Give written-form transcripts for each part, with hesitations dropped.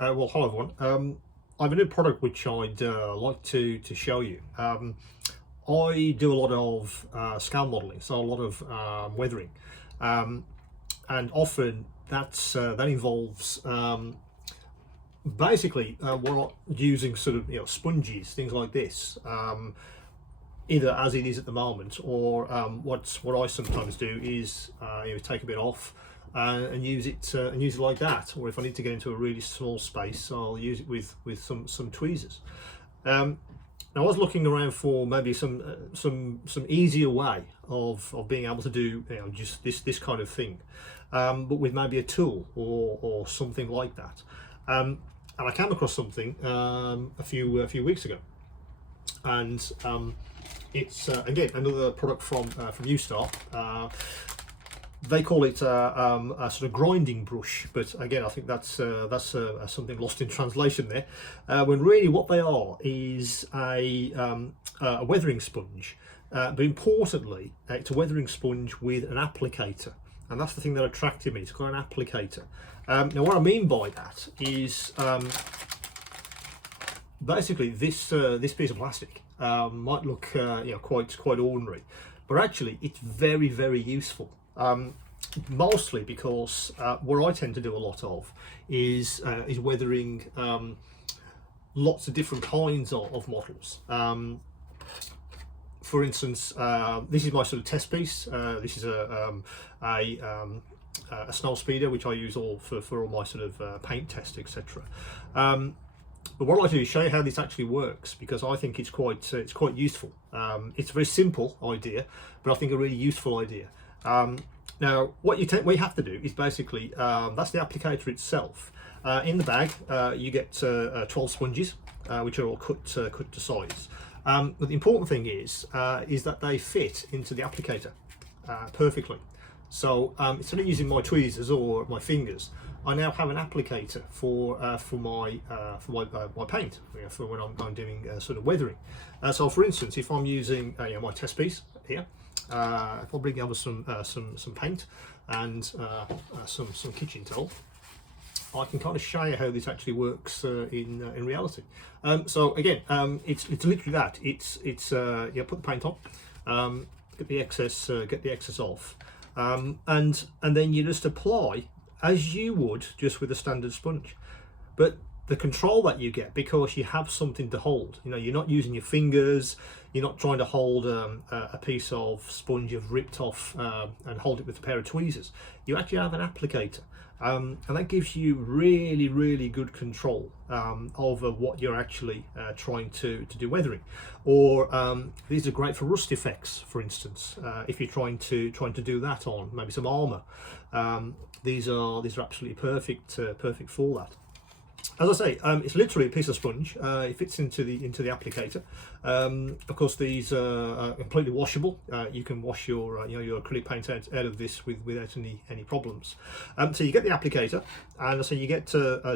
Well, hello everyone. I have a new product which I'd like to show you. I do a lot of scale modelling, so a lot of weathering, and often that involves basically we're using sort of sponges, things like this. Either as it is at the moment, or what I sometimes do is take a bit off and use it like that. Or if I need to get into a really small space, I'll use it with some tweezers. Now I was looking around for maybe some easier way of being able to do just this kind of thing, but with maybe a tool or something like that. And I came across something a few weeks ago, and it's again another product from Ustar. They call it a sort of grinding brush, but again I think that's something lost in translation there. When really what they are is a weathering sponge, but importantly it's a weathering sponge with an applicator, and that's the thing that attracted me. It's got an applicator. Now what I mean by that is basically this piece of plastic might look quite ordinary, but actually it's very useful. Mostly because what I tend to do a lot of is weathering lots of different kinds of models. For instance, this is my sort of test piece. This is a snow speeder which I use for all my sort of paint tests, etc. But what I like to do is show you how this actually works, because I think it's quite useful. It's a very simple idea, but I think a really useful idea. Now what you have to do is basically that's the applicator itself. In the bag you get 12 sponges which are all cut to size. But the important thing is that they fit into the applicator perfectly. So instead of using my tweezers or my fingers, I now have an applicator for my paint, for when I'm doing sort of weathering. So for instance, if I'm using my test piece here, if I bring over some paint and some kitchen towel, I can kind of show you how this actually works in reality. So again, it's literally that. It's put the paint on, get the excess off, and then you just apply as you would just with a standard sponge. But the control that you get, because you have something to hold, you're not using your fingers, you're not trying to hold a piece of sponge you've ripped off and hold it with a pair of tweezers. You actually have an applicator, and that gives you really good control over what you're actually trying to do weathering. Or these are great for rust effects, for instance. If you're trying to do that on maybe some armor, these are absolutely perfect for that. As I say, it's literally a piece of sponge. It fits into the applicator. Of course, these are completely washable. You can wash your your acrylic paint out of this without any problems. So you get the applicator, and so you get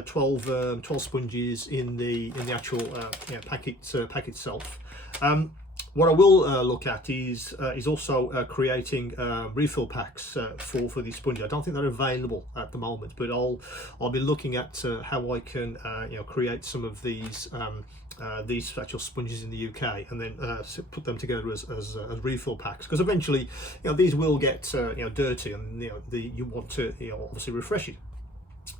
12 sponges in the actual pack itself. What I will look at is also creating refill packs for these sponges. I don't think they're available at the moment, but I'll be looking at how I can create some of these actual sponges in the UK, and then put them together as refill packs, because eventually these will get dirty, and you want to obviously refresh it.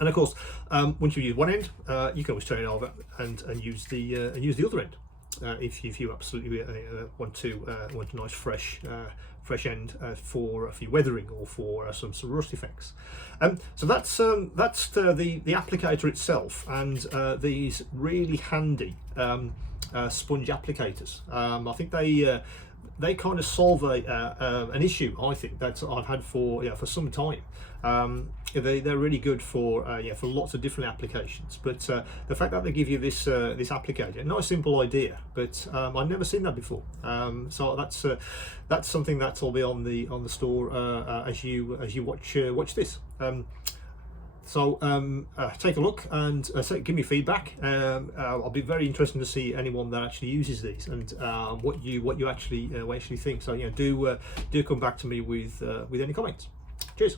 And of course, once you use one end, you can always turn it over and use the other end. If you absolutely want a nice fresh end for your weathering or for some rust effects. So that's the applicator itself, and these really handy sponge applicators. I think they kind of solve an issue, I think, that I've had for some time. They're really good for lots of different applications. But the fact that they give you this applicator, not a simple idea, but I've never seen that before. So that's something that will be on the store as you watch this. So take a look and give me feedback. I'll be very interested to see anyone that actually uses these, and what you actually think. So do come back to me with any comments. Cheers.